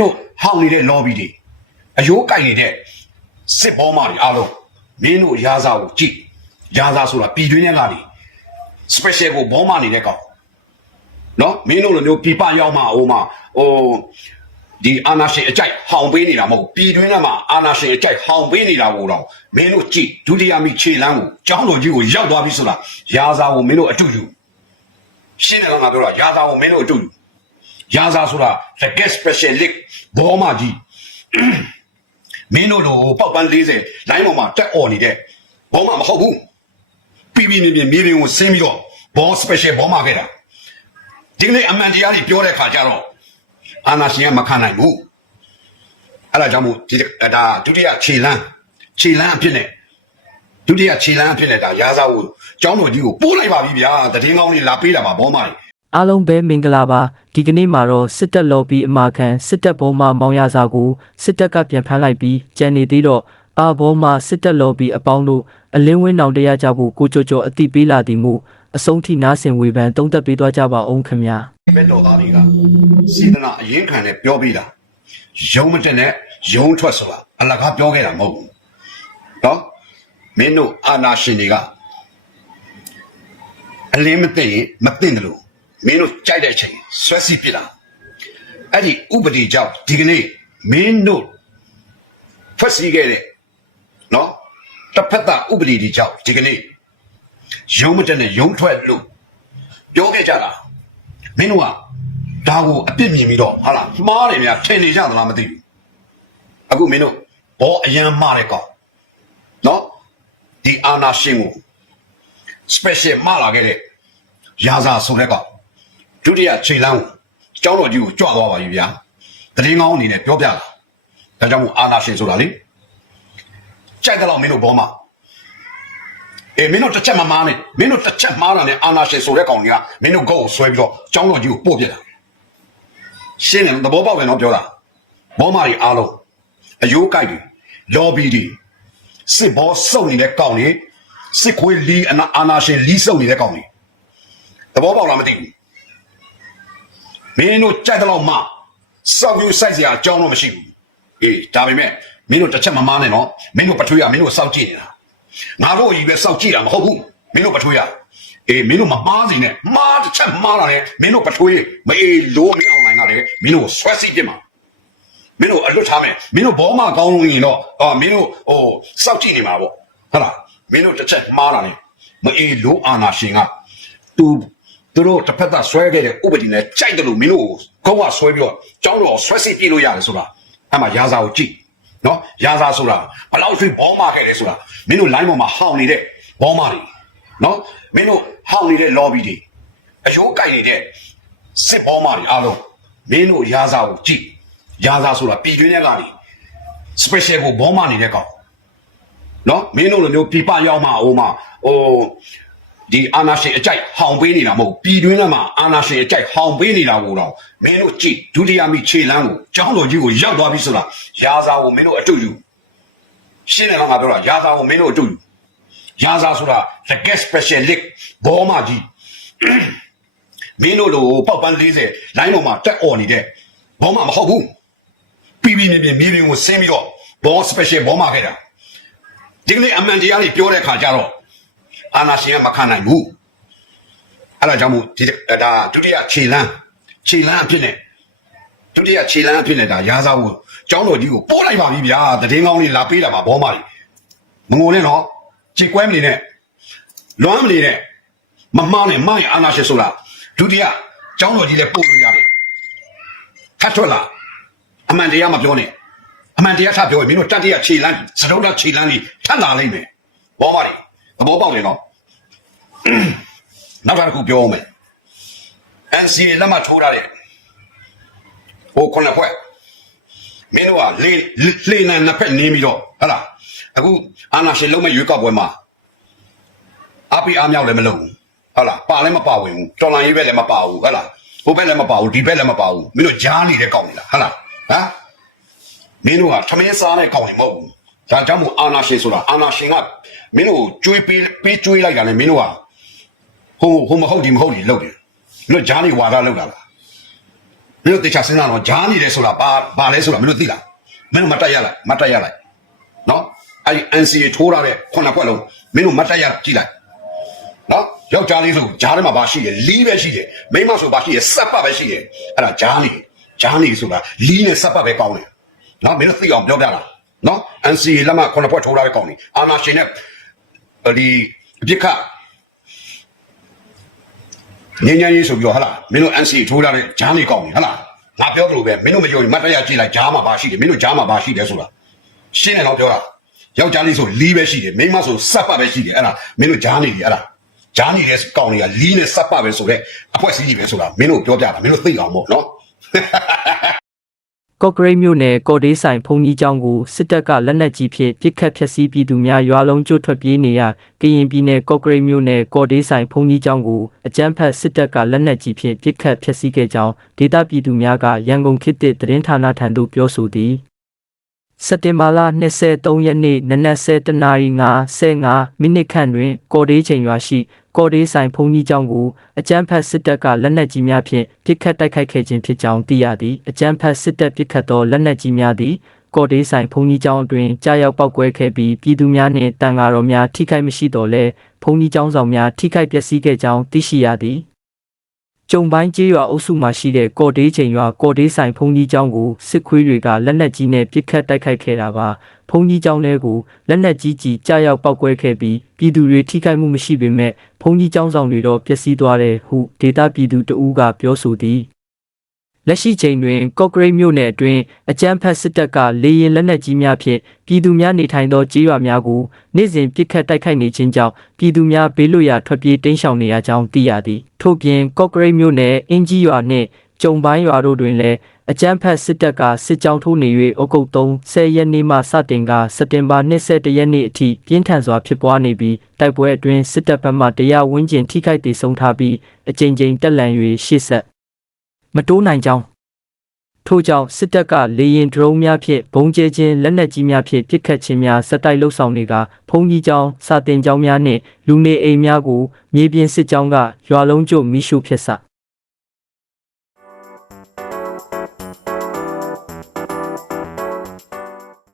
တို့ဟောင်းနေတဲ့ lobby တွေအယိုးကြိုက်နေတဲ့စစ်ဘောမာတွေအားလုံးမင်းတို့ရာဇာကိုကြည့်ရာဇာဆိုတာပြည်တွင်းထဲကနေ special ကိုဘောမာနေတဲ့ကောင်နော်မင်းတို့လိုမျိုးပြပရောက်မှအိုးမှဟိုဒီအာနာရှင်အကြိုက်ဟောင်ပေးနေတာမဟုတ်ဘူးပြည်တွင်းထဲမှာအာနာရှင်အကြိုက်ဟောင်ပေးနေတာကိုတော့မင်းတို့ကြည့်ဒုတိယမိခြေလမ်းကိုကျောင်းတော်ကြီးကိုရောက်သွားပြီဆိုတာရာဇာကိုမင်းတို့အတူယူရှင်းတယ်လားငါပြောတာရာဇာကိုမင်းတို့အတူယူ ရာဇာဆိုတာ the guest special league ဘောမာကြီးမင်းတို့လိုပေါက်ပန်း40လိုင်းပေါ်မှာတက်អော်နေတဲ့ဘောမမဟုတ်ဘူးပြီးပြီးမြင်မြင်မြေပြင်ကိုဆင်းပြီးတော့ဘောစပက်ရှယ်ဘောမခဲ့တာဒီကနေ့အမှန်တရားတွေပြောတဲ့ခါကျတော့အာနာရှင်ကမခံနိုင်ဘူးအဲ့ဒါကြောင့်မို့ဒီဒါဒုတိယခြေလန်းခြေလန်းအဖြစ်နဲ့ဒုတိယခြေလန်းအဖြစ်နဲ့ဒါရာဇာကိုကျောင်းတော်ကြီးကိုပို့လိုက်ပါပြီဗျာတည်င်းကောင်းလေးလာပေးတာပါဘောမတွေ အားလုံးပဲမင်္ဂလာပါဒီကနေ့မှာတော့စစ်တပ်လော်ဘီအမာခံစစ်တပ်ဘောမှမောင်ရစာကိုစစ်တပ်ကပြန်ဖမ်းလိုက်ပြီးကြံနေသေးတော့အာဘောမှစစ်တပ်လော်ဘီအပေါင်းတို့အလင်းဝင်းနောင်တရားကြဖို့ကိုကြိုကြိုအတိပေးလာသည်မှုအဆုံးထိနားဆင်ဝေဖန်တုံးသက်ပေးသွားကြပါအောင်ခင်ဗျာဘက်တော်သားတွေကစေတနာအရင်ခံနဲ့ပြောပြတာယုံမတက်နဲ့ယုံထွက်ဆိုတာအလကားပြောခဲ့တာမဟုတ်ဘူးနော်မင်းတို့အာနာရှင်တွေကအလင်းမသိရင်မသိတယ်လို့ မင်းတို့ကြိုက်တဲ့အချိန်ဆွဲစီပြစ်လာအဲ့ဒီဥပဒေကြောင့်ဒီကနေ့မင်းတို့ဖွဲ့စည်းခဲ့တဲ့နော်တစ်ဖက်သားဥပဒေတွေကြောင့်ဒီကနေ့ယုံမတက်နဲ့ယုံထွက်လို့ပြောခဲ့ကြတာမင်းတို့ကဒါကိုအပြစ်မြင်ပြီးတော့ဟာလားမှားတယ်များထင်နေကြသလားမသိဘူးအခုမင်းတို့ဘောအရန်မှားတဲ့ကောင်နော်ဒီအာနာရှင်ကို special မှားလာခဲ့တဲ့ရာဇာဆိုတဲ့ကောင် ဒုတိယခြေလမ်းကိုကျောင်းတော်ကြီးကိုကြွသွားပါပြီဗျာတရင်ကောင်းအနေနဲ့ပြောပြလာဒါကြောင့်မို့အာနာရှင်ဆိုတာလေကြိုက်တယ်လို့မင်းတို့ဘောမှာအေးမင်းတို့တစ်ချက်မမားနဲ့မင်းတို့တစ်ချက်မားတာနဲ့အာနာရှင်ဆိုတဲ့ကောင်ကြီးကမင်းတို့ဂုတ်ကိုဆွဲပြီးတော့ကျောင်းတော်ကြီးကိုပို့ပြစ်တာရှင်းတယ်သဘောပေါက်တယ်နော်ပြောတာဘောမာတွေအားလုံးအယိုးကြိုက်တွေလော်ဘီတွေစစ်ဘောစုံနေတဲ့ကောင်တွေစစ်ခွေးလီအနာအာနာရှင်လီစုံနေတဲ့ကောင်တွေသဘောပေါက်လားမသိဘူး မင်းတို့ကြိုက်တယ်လို့မှစောက်ပြူစိုက်စရာအကြောင်းတော့မရှိဘူးအေးဒါပေမဲ့မင်းတို့တစ်ချက်မမားနဲ့နော်မင်းတို့ပထွေးရမင်းတို့စောက်ကြည့်နေတာငါတို့အကြီးပဲစောက်ကြည့်တာမဟုတ်ဘူးမင်းတို့ပထွေးရအေးမင်းတို့မမားစီနဲ့မားတစ်ချက်မားလာတယ်မင်းတို့ပထွေးမအေးလို့မင်းအွန်လိုင်းကလည်းမင်းတို့ကိုဆွဲစီပြစ်မှာမင်းတို့အလွတ်ထားမယ်မင်းတို့ဘောမကောင်းလို့ရင်တော့အာမင်းတို့ဟိုစောက်ကြည့်နေမှာပေါ့ဟုတ်လားမင်းတို့တစ်ချက်မားလာတယ်မအေးလို့အာနာရှင်ကသူ သူတို့တစ်ဖက်သားဆွဲခဲ့တဲ့ဥပဒေနဲ့ကြိုက်တယ်လို့မင်းတို့ကိုကောက်ဝဆွဲပြီးတော့ကျောင်းတော်ဆွဲစီပြစ်လို့ရတယ်ဆိုတာအဲ့မှာရာဇာကိုကြည့်နော်ရာဇာဆိုတာဘလောက်ရွှေဘောမာခဲ့တယ်ဆိုတာမင်းတို့ line ပေါ်မှာဟောင်းနေတဲ့ဘောမာတွေနော်မင်းတို့ဟောင်းနေတဲ့ lobby တွေအယိုးကြိုက်နေတဲ့စစ်ဘောမာတွေအားလုံးမင်းတို့ရာဇာကိုကြည့်ရာဇာဆိုတာပြည်တွင်းထဲကနေ special ကိုဘောမာနေတဲ့ကောင်နော်မင်းတို့လိုမျိုးပြပရောက်မှအိုးမှဟို ဒီအာနာရှင်အကြိုက်ဟောင်ပေးနေတာမဟုတ်ဘူးပြည်တွင်းထဲမှာအာနာရှင်အကြိုက်ဟောင်ပေးနေတာကိုတော့မင်းတို့ကြည့်ဒုတိယမိခြေလမ်းကိုကျောင်းတော်ကြီးကိုရောက်သွားပြီဆိုတာရာဇာကိုမင်းတို့အတူယူရှင်းတယ်လားငါပြောတာရာဇာကိုမင်းတို့အတူယူရာဇာဆိုတာ the guest special league ဘောမကြီးမင်းတို့လိုပေါက်ပန်း40လိုင်းပေါ်မှာတက်អော်နေတဲ့ဘောမမဟုတ်ဘူးပြီးပြီးမြင်မြင်မြေပြင်ကိုဆင်းပြီးတော့ဘော special ဘောမခဲ့တာဒီကနေ့အမှန်တရားတွေပြောတဲ့ခါကျတော့ အာနာရှင်ကမခံနိုင်ဘူးအဲ့ဒါကြောင့်မို့ဒီဒါဒုတိယခြေလန်းခြေလန်းအဖြစ်နဲ့ဒုတိယခြေလန်းအဖြစ်နဲ့ဒါရာဇာကိုကျောင်းတော်ကြီးကိုပို့လိုက်ပါပြီဗျာတည်င်းကောင်းလေးလာပေးတာပါဘောမကြီးမငုံနဲ့နော်ကြည်ကွဲမနေနဲ့လွမ်းမနေနဲ့မမှားနဲ့မရင်အာနာရှင်ဆိုတာဒုတိယကျောင်းတော်ကြီးလည်းပို့လို့ရတယ်ထပ်ထွက်လာအမှန်တရားမပြောနဲ့အမှန်တရားထပ်ပြောရင်မင်းတို့တတိယခြေလန်းစတုဒ္ဒခြေလန်းကြီးထပ်လာလိမ့်မယ်ဘောမကြီးသဘောပေါက်တယ်နော် နောက်တစ်ခုပြောအောင်မယ် NCA လက်မှတ်ထိုးထားတဲ့ဟိုခုနှစ်ဖွဲ့မင်းတို့ကလေလေနံနှစ်ဖက်နင်းပြီးတော့ဟဟလားအခုအာနာရှင်လုံးမဲ့ရွေးကောက်ပွဲမှာအပိအားမြောက်လည်းမလုပ်ဘူးဟုတ်လားပါလည်းမပါဝင်ဘူးတော်လန်ရေးဘက်လည်းမပါဘူးဟုတ်လားဟိုဘက်လည်းမပါဘူးဒီဘက်လည်းမပါဘူးမင်းတို့ကြားနေတဲ့ကောင်းနေလားဟုတ်လားဟမ်မင်းတို့ကထမင်းစားတဲ့ကောင်းနေမဟုတ်ဘူးဒါကြောင့်မို့အာနာရှင်ဆိုတာအာနာရှင်ကမင်းတို့ကိုကြွေးပေးပေးကြွေးလိုက်တာလေမင်းတို့က ဟိုဟိုမဟုတ်ဒီမဟုတ်ဒီလုပ်တယ်လို့ဂျားနေဝါဒလောက်တာလားမင်းတို့တေချာစဉ်းစားတော့ဂျားနေတယ်ဆိုတာဘာဘာလဲဆိုတာမင်းတို့သိလားမင်းတို့မတ်တက်ရလိုက်မတ်တက်ရလိုက်နော်အဲ့ဒီ NCA ထိုးရတဲ့ခုနကွက်လုံးမင်းတို့မတ်တက်ရကြည့်လိုက်နော်ယောက်ျားလေးဆိုဂျားထဲမှာဘာရှိရလီးပဲရှိတယ်မိန်းမဆိုဘာရှိရစက်ပတ်ပဲရှိရအဲ့ဒါဂျားနေဂျားနေဆိုတာလီးနဲ့စက်ပတ်ပဲကောင်းတယ်နော်မင်းတို့သိအောင်ပြောပြတာနော် NCA လက်မှခုနကွက်ထိုးရတဲ့ကောင်းနေအာနာရှင်နဲ့ဒီအပြစ်ခတ် ငင်းငင်းရေးဆိုပြီးတော့ဟလာမင်းတို့ NC ထိုးလာတဲ့ဂျားနေကောင်းပြီဟလာငါပြောသလိုပဲမင်းတို့မယုံရင်မတ်တရကြည့်လိုက်ဂျားမှာပါရှိတယ်မင်းတို့ဂျားမှာပါရှိတယ်ဆိုတာရှင်းတယ်တော့ပြောတာယောက်ျားလေးဆိုလီးပဲရှိတယ်မိန်းမဆိုစပ်ပတ်ပဲရှိတယ်အဲ့ဒါမင်းတို့ဂျားနေပြီအဲ့ဒါဂျားနေတဲ့ကောင်းတွေကလီးနဲ့စပ်ပတ်ပဲဆိုတော့အဖွဲ့စည်းကြီးပဲဆိုတာမင်းတို့ပြောပြတာမင်းတို့သိအောင်မို့နော် ကော့ဂရိတ်မြို့နယ်ကော်ဒေးဆိုင်ဖုန်ကြီးကျောင်းကိုစစ်တပ်ကလက်နက်ကြီးဖြင့်ပစ်ခတ်ဖျက်ဆီးပြည်သူများရွာလုံးကျွတ်ထွက်ပြေးနေရကရင်ပြည်နယ်ကော့ဂရိတ်မြို့နယ်ကော်ဒေးဆိုင်ဖုန်ကြီးကျောင်းကိုအကြမ်းဖက်စစ်တပ်ကလက်နက်ကြီးဖြင့်ပစ်ခတ်ဖျက်ဆီးခဲ့ကြောင်းဒေသပြည်သူများကရန်ကုန်ခေတ်သစ်သတင်းဌာနထံသို့ပြောဆိုသည်စက်တင်ဘာလ23ရက်နေ့နနက်7:05မိနစ်ခန့်တွင်ကော်ဒေးချိန်ရွာရှိ ကော်ဒေးဆိုင်ဖုန်ကြီးကျောင်းကိုအကြမ်းဖက်စစ်တပ်ကလက်နက်ကြီးများဖြင့်ပစ်ခတ်တိုက်ခိုက်ခဲ့ခြင်းဖြစ်ကြောင်းသိရသည်အကြမ်းဖက်စစ်တပ်ပစ်ခတ်သောလက်နက်ကြီးများသည်ကော်ဒေးဆိုင်ဖုန်ကြီးကျောင်းအတွင်ကြားရောက်ပောက်ကွဲခဲ့ပြီးပြည်သူများနှင့်တန်ဃာတော်များထိခိုက်မရှိတော့လဲဖုန်ကြီးကျောင်းဆောင်များထိခိုက်ပျက်စီးခဲ့ကြောင်းသိရှိရသည် ကျုံပိုင်းကျေးရွာအုပ်စုမှာရှိတဲ့ကော်ဒေးချိန်ရွာကော်ဒေးဆိုင်ဖုန်ကြီးကျောင်းကိုစစ်ခွေးတွေကလက်နက်ကြီးနဲ့ပစ်ခတ်တိုက်ခိုက်ခဲ့တာပါဖုန်ကြီးကျောင်းထဲကိုလက်နက်ကြီးကြီးကြားရောက်ပောက်ကွဲခဲ့ပြီးပြည်သူတွေထိခိုက်မှုမရှိပေမဲ့ဖုန်ကြီးကျောင်းဆောင်တွေတော့ပျက်စီးသွားတယ်ဟုဒေတာပြည်သူတအူးကပြောဆိုသည် လက်ရှိချိန်တွင် ကော့ဂရိတ်မြို့နယ်အတွင်းအကြမ်းဖက်စစ်တပ်ကလေရင်လက်နက်ကြီးများဖြင့်ပြည်သူများနေထိုင်သောကျေးရွာများကိုနေ့စဉ်ပစ်ခတ်တိုက်ခိုက်နေခြင်းကြောင့်ပြည်သူများဘေးလွတ်ရာထွက်ပြေးတိမ်းရှောင်နေရကြောင်းသိရသည်ထို့ပြင်ကော့ဂရိတ်မြို့နယ်အင်းကြီးရွာနှင့်ကျုံပိုင်းရွာတို့တွင်လည်းအကြမ်းဖက်စစ်တပ်ကစစ်ကြောင်းထိုးနေ၍ဩဂုတ်3 10ရက်နေ့မှစတင်ကစက်တင်ဘာ21ရက်နေ့အထိပြင်းထန်စွာဖြစ်ပွားနေပြီးတိုက်ပွဲအတွင်းစစ်တပ်ဘက်မှတရားဝန်းကျင်ထိခိုက်ဒေဆုံးထားပြီးအကြိမ်ကြိမ်တက်လန်၍ရှေ့ဆက် မတိုးနိုင်ကြောင်းထို့ကြောင့်စစ်တပ်ကလေရင်ဒရုန်းများဖြင့်ဘုံကျဲခြင်းလက်နက်ကြီးများဖြင့်ပစ်ခတ်ခြင်းများစက်တိုက်လှုပ်ဆောင်နေကဖုံကြီးကျောင်းစာတင်ကျောင်းများနှင့်လူနေအိမ်များကိုမြေပြင်စစ်ကြောင်းကရွာလုံးကျုပ်မိရှုဖျက်ဆ